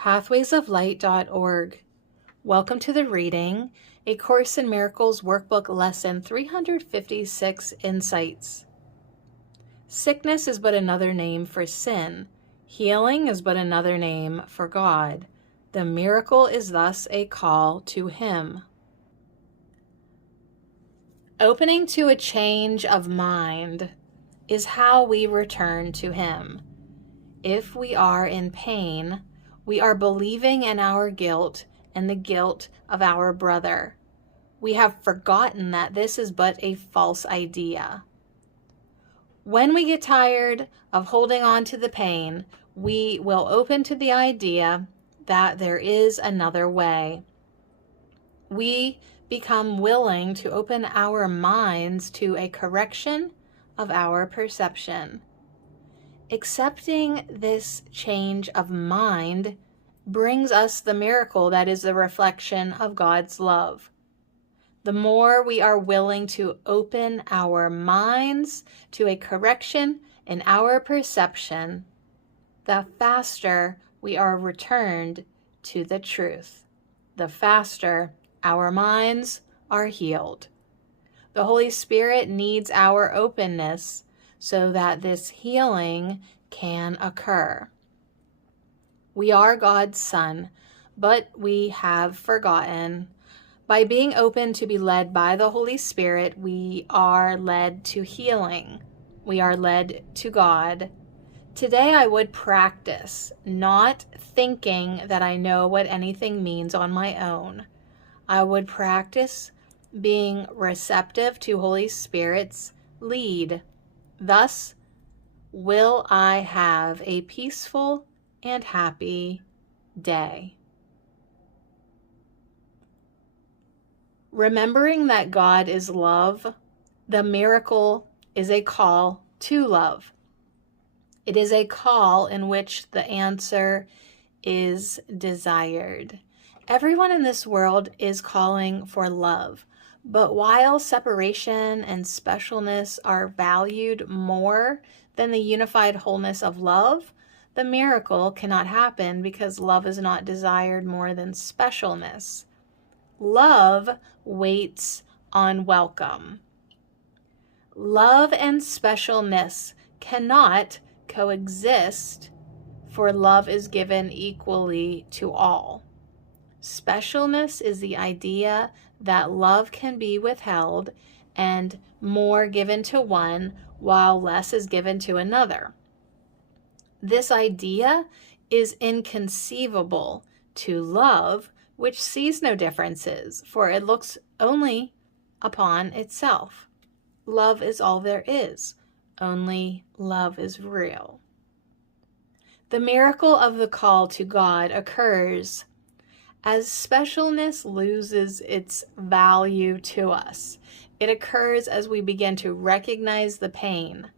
pathwaysoflight.org. Welcome to the reading, A Course in Miracles Workbook Lesson 356, Insights. Sickness is but another name for sin. Healing is but another name for God. The miracle is thus a call to Him. Opening to a change of mind is how we return to Him. If we are in pain, we are believing in our guilt and the guilt of our brother. We have forgotten that this is but a false idea. When we get tired of holding on to the pain, we will open to the idea that there is another way. We become willing to open our minds to a correction of our perception. Accepting this change of mind brings us the miracle that is the reflection of God's love. The more we are willing to open our minds to a correction in our perception, the faster we are returned to the truth. The faster our minds are healed. The Holy Spirit needs our openness so that this healing can occur. We are God's Son, but we have forgotten. By being open to be led by the Holy Spirit, we are led to healing. We are led to God. Today I would practice not thinking that I know what anything means on my own. I would practice being receptive to Holy Spirit's lead. Thus will I have a peaceful and happy day. Remembering that God is love, the miracle is a call to love. It is a call in which the answer is desired. Everyone in this world is calling for love. But while separation and specialness are valued more than the unified wholeness of love, the miracle cannot happen because love is not desired more than specialness. Love waits on welcome. Love and specialness cannot coexist, for love is given equally to all. Specialness is the idea that love can be withheld and more given to one while less is given to another. This idea is inconceivable to love, which sees no differences, for it looks only upon itself. Love is all there is. Only love is real. The miracle of the call to God occurs as specialness loses its value to us. It occurs as we begin to recognize the pain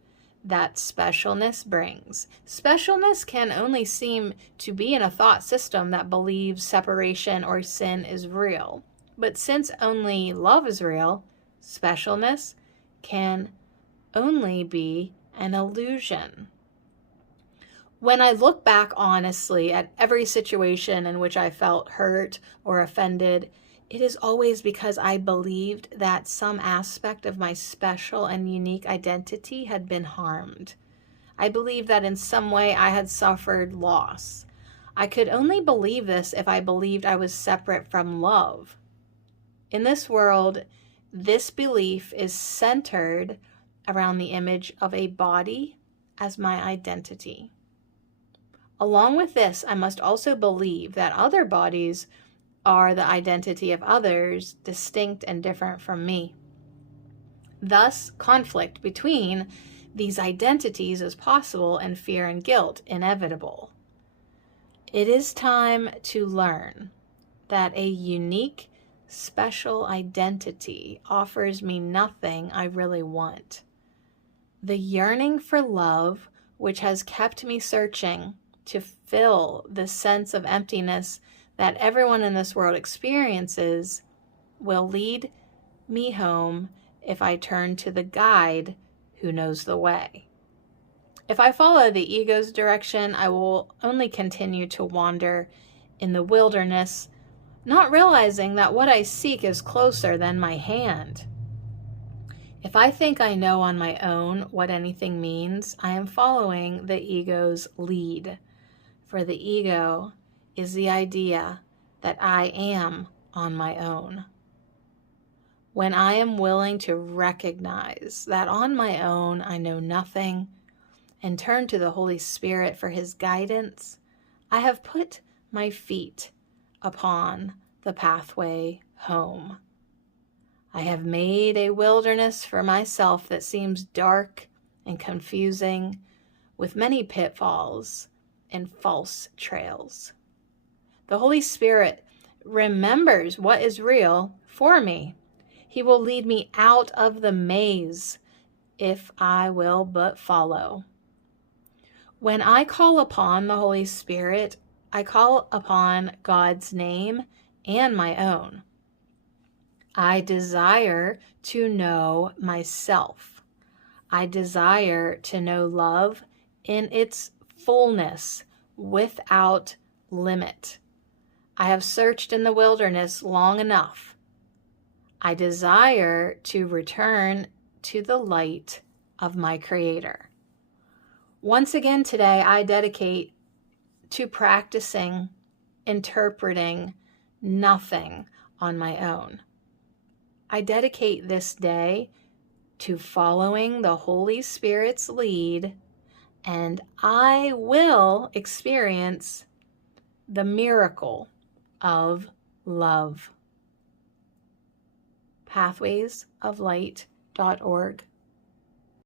that specialness brings. Specialness can only seem to be in a thought system that believes separation or sin is real. But since only love is real, specialness can only be an illusion. When I look back honestly at every situation in which I felt hurt or offended, it is always because I believed that some aspect of my special and unique identity had been harmed. I believed that in some way I had suffered loss. I could only believe this if I believed I was separate from love. In this world, this belief is centered around the image of a body as my identity. Along with this, I must also believe that other bodies are the identity of others, distinct and different from me. Thus, conflict between these identities is possible and fear and guilt inevitable. It is time to learn that a unique, special identity offers me nothing I really want. The yearning for love, which has kept me searching to fill the sense of emptiness that everyone in this world experiences, will lead me home if I turn to the guide who knows the way. If I follow the ego's direction, I will only continue to wander in the wilderness, not realizing that what I seek is closer than my hand. If I think I know on my own what anything means, I am following the ego's lead. For the ego is the idea that I am on my own. When I am willing to recognize that on my own I know nothing and turn to the Holy Spirit for His guidance, I have put my feet upon the pathway home. I have made a wilderness for myself that seems dark and confusing, with many pitfalls and false trails. The Holy Spirit remembers what is real for me. He will lead me out of the maze if I will but follow. When I call upon the Holy Spirit, I call upon God's name and my own. I desire to know myself. I desire to know love in its fullness, without limit. I have searched in the wilderness long enough. I desire to return to the light of my Creator. Once again today, I dedicate to practicing, interpreting nothing on my own. I dedicate this day to following the Holy Spirit's lead, and I will experience the miracle of love. pathwaysoflight.org